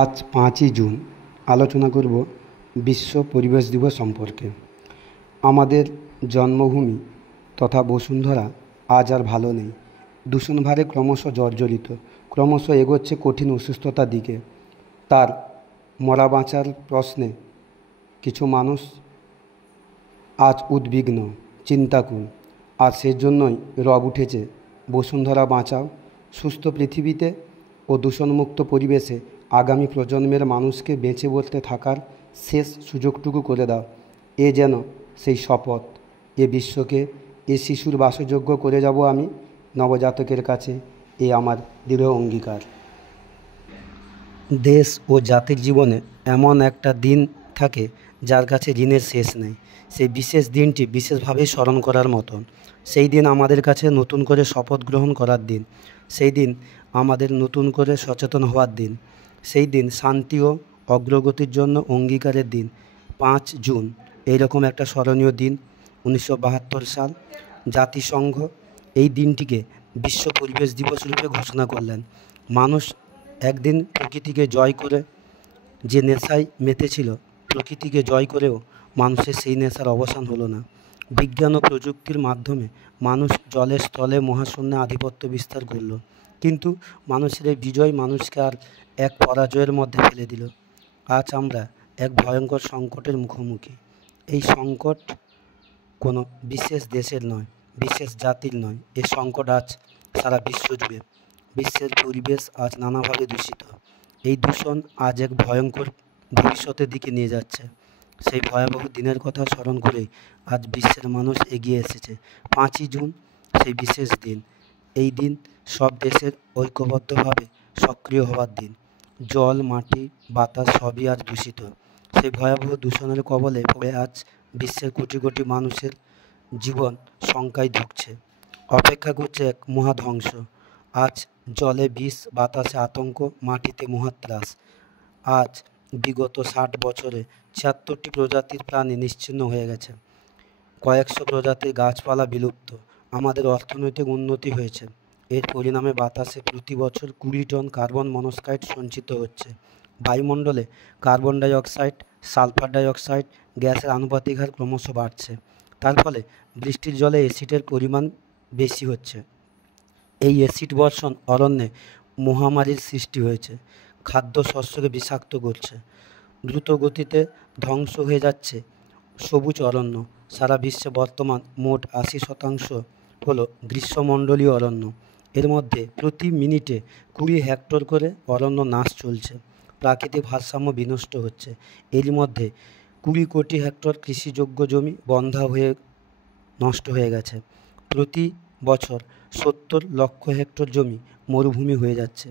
আজ 5ই জুন আলোচনা করব বিশ্ব পরিবেশ দিবস সম্পর্কে। আমাদের জন্মভূমি তথা বসুন্ধরা আজ আর ভালো নেই। দূষণভারে ক্রমশ জর্জরিত, ক্রমশ এগোচ্ছে কঠিন অসুস্থতার দিকে। তার মরা বাঁচার প্রশ্নে কিছু মানুষ আজ উদ্বিগ্ন, চিন্তাকুল। আর সেজন্যই রব উঠেছে বসুন্ধরা বাঁচাও, সুস্থ পৃথিবীতে ও দূষণমুক্ত পরিবেশে আগামী প্রজন্মের মানুষকে বেঁচে বলতে থাকার শেষ সুযোগটুকু করে দাও। এ যেন সেই শপথ। এ বিশ্বকে এ শিশুর বাসযোগ্য করে যাব আমি নবজাতকের কাছে, এ আমার দৃঢ় অঙ্গীকার। দেশ ও জাতির জীবনে এমন একটা দিন থাকে যার কাছে ঋণের শেষ নেই। সেই বিশেষ দিনটি বিশেষভাবে স্মরণ করার মতন। সেই দিন আমাদের কাছে নতুন করে শপথ গ্রহণ করার দিন। সেই দিন আমাদের নতুন করে সচেতন হওয়ার দিন। সেই দিন শান্তি ও অগ্রগতির জন্য অঙ্গীকারের দিন। 5 জুন এইরকম একটা স্মরণীয় দিন। 1972 সাল জাতিসংঘ এই দিনটিকে বিশ্ব পরিবেশ দিবস রূপে ঘোষণা করলেন। মানুষ একদিন প্রকৃতিকে জয় করে যে নেশায় মেতেছিল, প্রকৃতিকে জয় করেও মানুষের সেই নেশার অবসান হলো না। বিজ্ঞান ও প্রযুক্তির মাধ্যমে মানুষ জলে স্থলে মহাশূন্যে আধিপত্য বিস্তার করল, কিন্তু মানুষের এই বিজয় মানুষকে আর এক পরাজয়ের মধ্যে ফেলে দিল। আজ আমরা এক ভয়ঙ্কর সংকটের মুখোমুখি। এই সংকট কোনো বিশেষ দেশের নয়, বিশেষ জাতির নয়। এই সংকট আজ সারা বিশ্বজুড়ে। বিশ্বের পরিবেশ আজ নানাভাবে দূষিত। এই দূষণ আজ এক ভয়ঙ্কর ভবিষ্যতের দিকে নিয়ে যাচ্ছে। সেই ভয়াবহ দিনের কথা স্মরণ করেই আজ বিশ্বের মানুষ এগিয়ে এসেছে। 5ই জুন সেই বিশেষ দিন। এই দিন সব দেশের ঐক্যবদ্ধভাবে সক্রিয় হওয়ার দিন। জল, মাটি, বাতাস সবই আজ দূষিত। সেই ভয়াবহ দূষণের কবলে পড়ে আজ বিশ্বের কোটি কোটি মানুষের জীবন শঙ্কায় ঢুকছে, অপেক্ষা করছে এক মহাধ্বংস। আজ জলে বিষ, বাতাসে আতঙ্ক, মাটিতে মহাত্রাস। আজ বিগত 60 বছরে 76টি প্রজাতির প্রাণী নিশ্চিহ্ন হয়ে গেছে। কয়েকশো প্রজাতির গাছপালা বিলুপ্ত। আমাদের অর্থনৈতিক উন্নতি হয়েছে, এর পরিণামে বাতাসে প্রতি বছর 20 টন কার্বন মনোক্সাইড সঞ্চিত হচ্ছে। বায়ুমণ্ডলে কার্বন ডাইঅক্সাইড, সালফার ডাইঅক্সাইড গ্যাসের আনুপাতিক হার ক্রমশ বাড়ছে। তার ফলে বৃষ্টির জলে অ্যাসিডের পরিমাণ বেশি হচ্ছে। এই অ্যাসিড বর্ষণ অরণ্যে মহামারীর সৃষ্টি হয়েছে, খাদ্য শস্যকে বিষাক্ত করছে। দ্রুত গতিতে ধ্বংস হয়ে যাচ্ছে সবুজ অরণ্য। সারা বিশ্বে বর্তমান মোট 80% হলো গ্রীষ্মমণ্ডলীয় অরণ্য। এর মধ্যে প্রতি মিনিটে 20 হেক্টর করে অরণ্য নাশ চলছে। প্রাকৃতিক ভারসাম্য বিনষ্ট হচ্ছে। এর মধ্যে 20 কোটি হেক্টর কৃষিযোগ্য জমি বন্ধা হয়ে নষ্ট হয়ে গেছে। প্রতি বছর 70 লক্ষ হেক্টর জমি মরুভূমি হয়ে যাচ্ছে।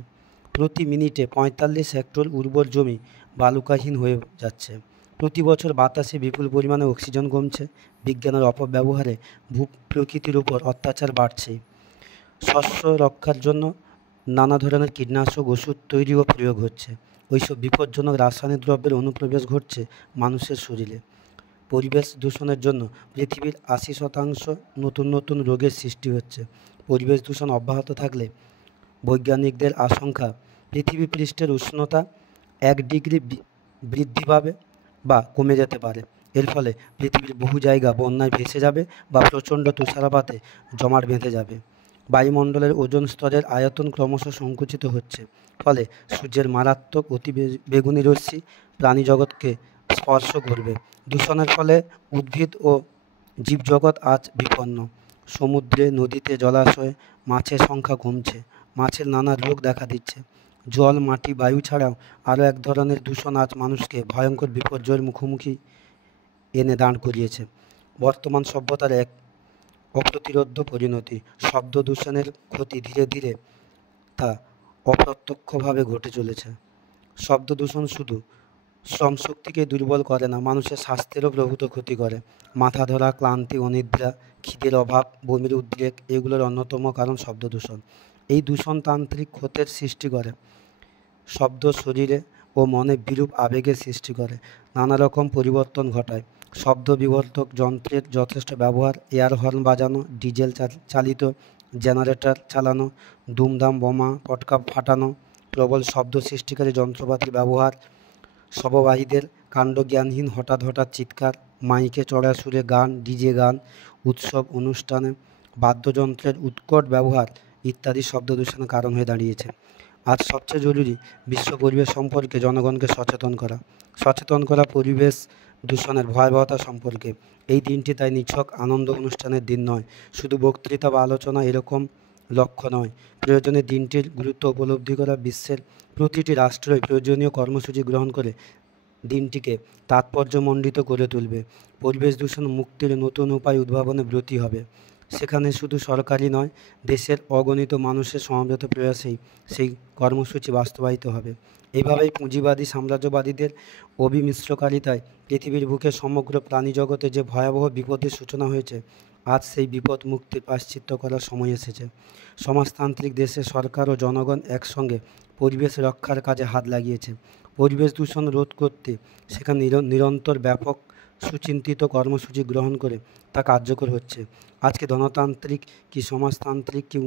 প্রতি মিনিটে 45 হেক্টর উর্বর জমি বালুকাহীন হয়ে যাচ্ছে। প্রতি বছর বাতাসে বিপুল পরিমাণে অক্সিজেন কমছে। বিজ্ঞানের অপব্যবহারে প্রকৃতির উপর অত্যাচার বাড়ছে। শস্য রক্ষার জন্য নানা ধরনের কীটনাশক ওষুধ তৈরি ও প্রয়োগ হচ্ছে। ওইসব বিপজ্জনক রাসায়নিক দ্রব্যের অনুপ্রবেশ ঘটছে মানুষের শরীরে। পরিবেশ দূষণের জন্য পৃথিবীর 80% নতুন নতুন রোগের সৃষ্টি হচ্ছে। পরিবেশ দূষণ অব্যাহত থাকলে বৈজ্ঞানিকদের আশঙ্কা পৃথিবী পৃষ্ঠের উষ্ণতা 1 ডিগ্রি বৃদ্ধি পাবে বা কমে যেতে পারে। এর ফলে পৃথিবীর বহু জায়গা বন্যায় ভেসে যাবে বা প্রচণ্ড তুষারপাতে জমাট বেঁধে যাবে। বায়ুমণ্ডলের ওজোন স্তরের আয়তন ক্রমশ সংকুচিত হচ্ছে, ফলে সূর্যের মারাত্মক অতিবেগুনি রশ্মি প্রাণীজগৎকে স্পর্শ করবে। দূষণের ফলে উদ্ভিদ ও জীবজগৎ আজ বিপন্ন। সমুদ্রে, নদীতে, জলাশয়ে মাছের সংখ্যা কমছে। মাছের নানা রোগ দেখা দিচ্ছে। জল, মাটি, বায়ু ছাড়াও আরও এক ধরনের দূষণ আজ মানুষকে ভয়ঙ্কর বিপর্যয়ের মুখোমুখি এনে দাঁড় করিয়েছে। বর্তমান সভ্যতার এক অপ্রতিরোধ্য পরিণতি। শব্দ দূষণের ক্ষতি ধীরে ধীরে তা অপ্রত্যক্ষভাবে ঘটে চলেছে। শব্দ দূষণ শুধু শ্রমশক্তিকে দুর্বল করে না, মানুষের স্বাস্থ্যেরও প্রভূত ক্ষতি করে। মাথা ধরা, ক্লান্তি, অনিদ্রা, খিদের অভাব, বমির উদ্রেক এগুলোর অন্যতম কারণ শব্দ দূষণ। এই দূষণ তান্ত্রিক ক্ষতের সৃষ্টি করে। শব্দ শরীরে ও মনে বিরূপ আবেগের সৃষ্টি করে, নানা রকম পরিবর্তন ঘটায়। শব্দ বিবর্ধক যন্ত্রের যথেষ্ট ব্যবহার, এয়ার হর্ন বাজানো, ডিজেল চালিত জেনারেটর চালানো, দুমদাম বোমা পটকা ফাটানো, প্রবল শব্দ সৃষ্টিকারী যন্ত্রপাতির ব্যবহার, শববাহীদের কাণ্ডজ্ঞানহীন হঠাৎ হঠাৎ চিৎকার, মাইকে চড়া সুরে গান, ডিজে গান, উৎসব অনুষ্ঠানে বাদ্যযন্ত্রের উৎকট ব্যবহার ইত্যাদি শব্দ দূষণের কারণ হয়ে দাঁড়িয়েছে। আজ সবচেয়ে জরুরি বিশ্ব পরিবেশ সম্পর্কে জনগণকে সচেতন করা পরিবেশ দূষণের ভয়াবহতা সম্পর্কে। এই দিনটি তাই নিছক আনন্দ অনুষ্ঠানের দিন নয়, শুধু বক্তৃতা বা আলোচনা এরকম লক্ষ্য নয়। প্রয়োজনে দিনটির গুরুত্ব উপলব্ধি করা বিশ্বের প্রতিটি রাষ্ট্রই প্রয়োজনীয় কর্মসূচি গ্রহণ করে দিনটিকে তাৎপর্যমণ্ডিত করে তুলবে। পরিবেশ দূষণ মুক্তির নতুন উপায় উদ্ভাবনে ব্রতী হবে। সেখানে শুধু সরকারি নয়, দেশের অগণিত মানুষের সমবেত প্রয়াসেই সেই কর্মসূচি বাস্তবায়িত হবে। এইভাবেই পুঁজিবাদী সাম্রাজ্যবাদীদের অবিমিশ্রকারিতায় পৃথিবীর বুকে সমগ্র প্রাণীজগতে যে ভয়াবহ বিপদের সূচনা হয়েছে, আজ সেই বিপদ মুক্তির প্রায়শ্চিত্ত করার সময় এসেছে। সমাজতান্ত্রিক দেশে সরকার ও জনগণ একসঙ্গে পরিবেশ রক্ষার কাজে হাত লাগিয়েছে। পরিবেশ দূষণ রোধ করতে সেখানে নিরন্তর ব্যাপক সুচিন্তিত কর্মসূচি গ্রহণ করে তা কার্যকর হচ্ছে। আজকে ধনতান্ত্রিক কি সমাজতান্ত্রিক কি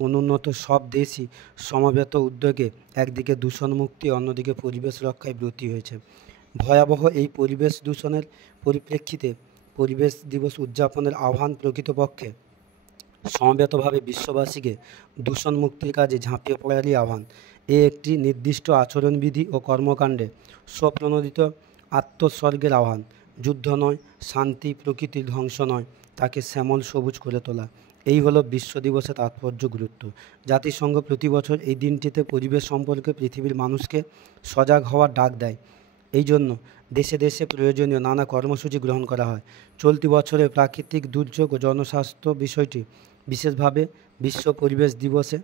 অনুন্নত সব দেশই সমবেত উদ্যোগে একদিকে দূষণ মুক্তি, অন্যদিকে পরিবেশ রক্ষায় ব্রতী হয়েছে। ভয়াবহ এই পরিবেশ দূষণের পরিপ্রেক্ষিতে পরিবেশ দিবস উদযাপনের আহ্বান প্রকৃতপক্ষে সমবেতভাবে বিশ্ববাসীকে দূষণ মুক্তির কাজে ঝাঁপিয়ে পড়ারই আহ্বান। একটি নির্দিষ্ট আচরণবিধি ও কর্মকাণ্ডে স্বপ্রণোদিত আত্মোৎসর্গের আহ্বান। যুদ্ধ নয়, শান্তি, প্রকৃতির ধ্বংস নয়, তাকে শ্যামল সবুজ করে তোলা। এই হলো বিশ্ব দিবসের তাৎপর্য, গুরুত্ব। জাতিসংঘ প্রতি বছর এই দিনটিতে পরিবেশ সম্পর্কে পৃথিবীর মানুষকে সজাগ হওয়ার ডাক দেয়। এই জন্য দেশে দেশে প্রয়োজনীয় নানা কর্মসূচি গ্রহণ করা হয়। চলতি বছরে প্রাকৃতিক দুর্যোগ ও জনস্বাস্থ্য বিষয়টি বিশেষভাবে বিশ্ব পরিবেশ দিবসে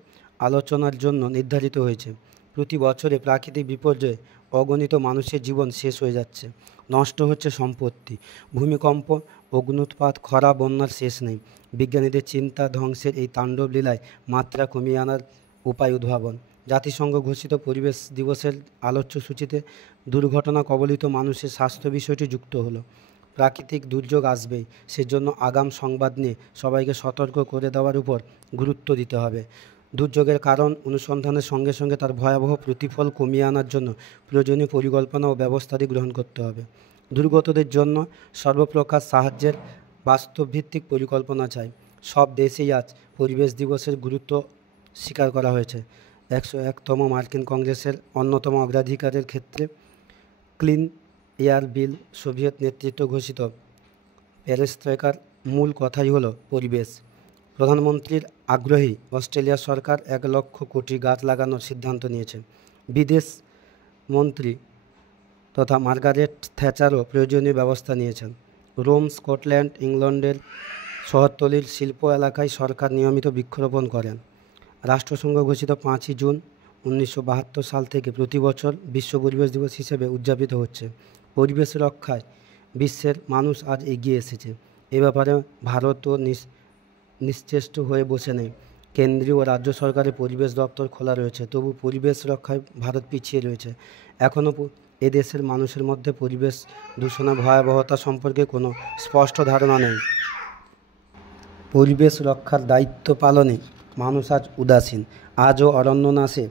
আলোচনার জন্য নির্ধারিত হয়েছে। প্রতি বছরে প্রাকৃতিক বিপর্যয়ে অগণিত মানুষের জীবন শেষ হয়ে যাচ্ছে, নষ্ট হচ্ছে সম্পত্তি। ভূমিকম্প, অগ্ন্যুৎপাত, খরা, বন্যার শেষ নেই। বিজ্ঞানীদের চিন্তা ধ্বংসের এই তাণ্ডব লীলায় মাত্রা কমিয়ে আনার উপায় উদ্ভাবন। জাতিসংঘ ঘোষিত পরিবেশ দিবসের আলোচ্য সূচিতে দুর্ঘটনা কবলিত মানুষের স্বাস্থ্য বিষয়টি যুক্ত হলো। প্রাকৃতিক দুর্যোগ আসবেই, সেজন্য আগাম সংবাদ নিয়ে সবাইকে সতর্ক করে দেওয়ার উপর গুরুত্ব দিতে হবে। দুর্যোগের কারণ অনুসন্ধানের সঙ্গে সঙ্গে তার ভয়াবহ প্রতিফল কমিয়ে আনার জন্য প্রয়োজনীয় পরিকল্পনা ও ব্যবস্থাটি গ্রহণ করতে হবে। দুর্গতদের জন্য সর্বপ্রকার সাহায্যের বাস্তবভিত্তিক পরিকল্পনা চাই। সব দেশেই আজ পরিবেশ দিবসের গুরুত্ব স্বীকার করা হয়েছে। 101তম মার্কিন কংগ্রেসের অন্যতম অগ্রাধিকারের ক্ষেত্রে ক্লিন এয়ার বিল, সোভিয়েত নেতৃত্ব ঘোষিত পেরেস্ট্রয়কার মূল কথাই হলো পরিবেশ। প্রধানমন্ত্রীর আগ্রহী অস্ট্রেলিয়া সরকার 1 লক্ষ কোটি গাছ লাগানোর সিদ্ধান্ত নিয়েছে। বিদেশ মন্ত্রী তথা মার্গারেট থ্যাচারও প্রয়োজনীয় ব্যবস্থা নিয়েছেন। রোম, স্কটল্যান্ড, ইংল্যান্ডের শহরতলির শিল্প এলাকায় সরকার নিয়মিত বৃক্ষরোপণ করেন। রাষ্ট্রসংঘ ঘোষিত 5ই জুন 1972 সাল থেকে প্রতি বছর বিশ্ব পরিবেশ দিবস হিসেবে উদযাপিত হচ্ছে। পরিবেশ রক্ষায় বিশ্বের মানুষ আজ এগিয়ে এসেছে। এ ব্যাপারে ভারতও নিশ্চেষ্ট হয়ে বসে নেই। কেন্দ্রীয় ও রাজ্য সরকারের পরিবেশ দপ্তর খোলা রয়েছে, তবু পরিবেশ রক্ষায় ভারত পিছিয়ে রয়েছে। এখনও এদেশের মানুষের মধ্যে পরিবেশ দূষণের ভয়াবহতা সম্পর্কে কোনো স্পষ্ট ধারণা নেই। পরিবেশ রক্ষার দায়িত্ব পালনে মানুষ আজ উদাসীন। আজও অরণ্য নাশে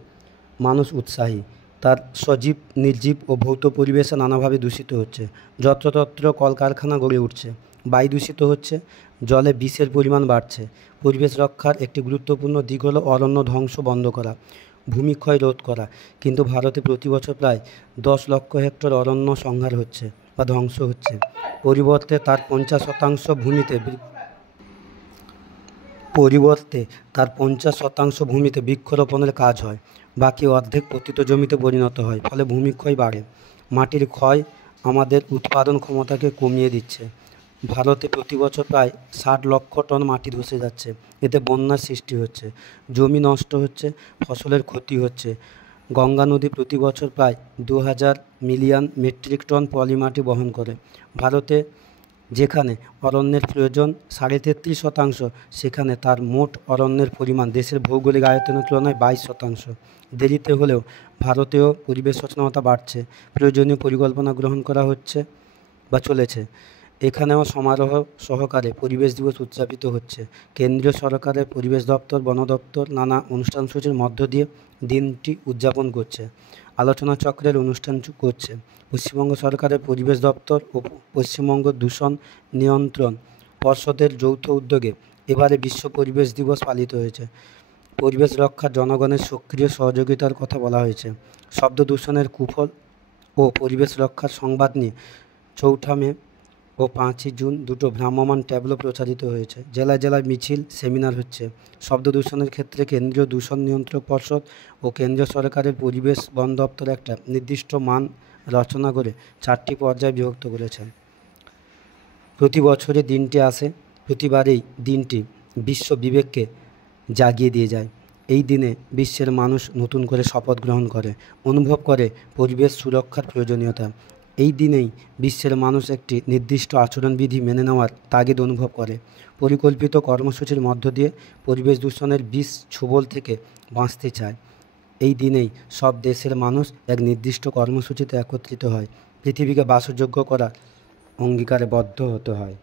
মানুষ উৎসাহী। তার সজীব, নির্জীব ও ভৌত পরিবেশে নানাভাবে দূষিত হচ্ছে। যত্রতত্র কলকারখানা গড়ে উঠছে, বায়ু দূষিত হচ্ছে, জলে বিষের পরিমাণ বাড়ছে। পরিবেশ রক্ষার একটি গুরুত্বপূর্ণ দিক হলো অরণ্য ধ্বংস বন্ধ করা, ভূমিক্ষয় রোধ করা। কিন্তু ভারতে প্রতি বছর প্রায় 10 লক্ষ হেক্টর অরণ্য সংহার হচ্ছে বা ধ্বংস হচ্ছে। পরিবর্তে তার 50% ভূমিতে বৃক্ষরোপণের কাজ হয়। বাকি অর্ধেক পতিত জমিতে পরিণত হয়। ফলে ভূমিক্ষয় বাড়ে। মাটির ক্ষয় আমাদের উৎপাদন ক্ষমতাকে কমিয়ে দিচ্ছে। ভারতে প্রতি বছর প্রায় 60 লক্ষ টন মাটি ধসে যাচ্ছে। এতে বন্যার সৃষ্টি হচ্ছে, জমি নষ্ট হচ্ছে, ফসলের ক্ষতি হচ্ছে। গঙ্গা নদী প্রতি বছর প্রায় 2000 মিলিয়ন মেট্রিক টন পলিমাটি বহন করে। ভারতে যেখানে অরণ্যের প্রয়োজন 33.5%, সেখানে তার মোট অরণ্যের পরিমাণ দেশের ভৌগোলিক আয়তনের তুলনায় 22%। দেরিতে হলেও ভারতেও পরিবেশ সচেতনতা বাড়ছে। প্রয়োজনীয় পরিকল্পনা গ্রহণ করা হচ্ছে বা চলেছে। এখানেও সমারোহ সহকারে পরিবেশ দিবস উদযাপিত হচ্ছে। কেন্দ্রীয় সরকারের পরিবেশ দপ্তর, বন দপ্তর নানা অনুষ্ঠানসূচির মধ্য দিয়ে দিনটি উদযাপন করছে। আলোচনা চক্রের অনুষ্ঠান করছে। পশ্চিমবঙ্গ সরকারের পরিবেশ দপ্তর ও পশ্চিমবঙ্গ দূষণ নিয়ন্ত্রণ পর্ষদের যৌথ উদ্যোগে এবারে বিশ্ব পরিবেশ দিবস পালিত হয়েছে। পরিবেশ রক্ষার জনগণের সক্রিয় সহযোগিতার কথা বলা হয়েছে। শব্দ দূষণের কুফল ও পরিবেশ রক্ষার সংবাদ নিয়ে 4 মে ও 5 জুন দুটো ভ্রাম্যমাণ ট্যাবলো প্রচারিত হয়েছে। জেলায় জেলায় মিছিল, সেমিনার হচ্ছে। শব্দ দূষণের ক্ষেত্রে কেন্দ্রীয় দূষণ নিয়ন্ত্রক পর্ষদ ও কেন্দ্রীয় সরকারের পরিবেশ বন দপ্তর একটা নির্দিষ্ট মান রচনা করে 4টি পর্যায়ে বিভক্ত করেছেন। প্রতি বছরই দিনটি আসে, প্রতিবারেই দিনটি বিশ্ব বিবেককে জাগিয়ে দিয়ে যায়। এই দিনে বিশ্বের মানুষ নতুন করে শপথ গ্রহণ করে, অনুভব করে পরিবেশ সুরক্ষার প্রয়োজনীয়তা। এই দিনেই বিশ্বের মানুষ একটি নির্দিষ্ট আচরণবিধি মেনে নেওয়ার তাগিদ অনুভব করে। পরিকল্পিত কর্মসূচির মধ্য দিয়ে পরিবেশ দূষণের বিষ ছোবল থেকে বাঁচতে চায়। এই দিনেই সব দেশের মানুষ এক নির্দিষ্ট কর্মসূচিতে একত্রিত হয়, পৃথিবীকে বাসযোগ্য করার অঙ্গীকারে বদ্ধ হতে হয়।